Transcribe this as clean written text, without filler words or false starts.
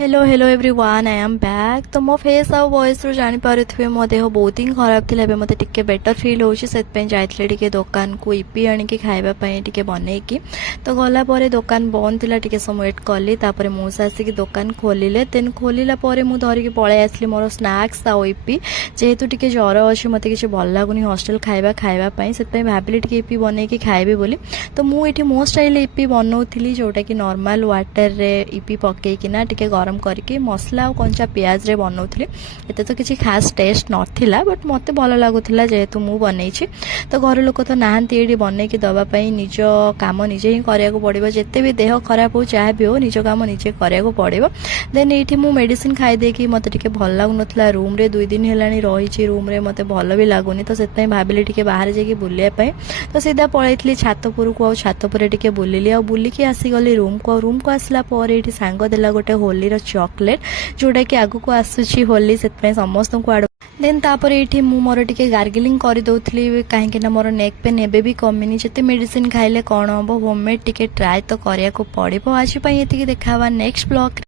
Hello hello everyone I am back. तो मो face आ voice रू जानी पारुथिबे मो देह बहुत ही खराब थिला। एबे मते टिके बेटर फील होची सेतपे जाइतले टिके दुकान को इपी आनी के खाइबा पई टिके बनेकी। तो गला परे दुकान बंद थिला, टिके समय वेट कली। तापरे मौसा आसिक दुकान खोलिले। देन खोलिला परे मु धरिके पळे आसली मोर स्नैक्स आ इपी। जेहेतु टिके ज्वर अछि मते किछि भल लागुनी हॉस्टल खाइबा पई, सेतपे भाबिली टिके इपी बनेकी खाइबे बोली। तो मु एठी मो स्टाइल इपी बनौथिली, जोटा कि नॉर्मल वाटर रे इपी पकेकिना टिके गरम करके मसला और कंचा प्याज रे बनौथिली। एते तो किसी खास टेस्ट नथिला, बट मते भल लागुथिला जेहेतु मु बनैछि। तो घर लोक तो नाहंती एडी बनै कि दबा पई, निज काम निजे ही करिया को पड़िबो। जेते भी देह खराब हो चाहे भी हो, निज काम निजे करिया को पड़िबो। देन एठी मु मेडिसिन खाइ दे कि मते टिके भल लागु नथला। रूम रे 2 दिन हेलानी रहिछि, रूम रे मते भल भी लागुनी। तो सेत पई भाबिली टिके बाहर जाके बुलिया पई। तो सीधा पळैथली छातपुर को। छातपुर टिके बुलिली आ बुलिकी आसी गली रूम को। रूम को आसला परे एठी सांग देला गोटे होली रो चॉकलेट, जोटा कि आगु को आसुची होली, सेत पई समस्त को आड। देन तापर एठी मु मोर टिके गार्गलिंग करि दउथली, काहे ना मोर नेक पेन एबे भी कमिनी। जते मेडिसिन खाइले कोन हबो, होममेड टिके ट्राई तो करिया को पड़िबो। आज पई एतिकी देखावा नेक्स्ट ब्लॉग।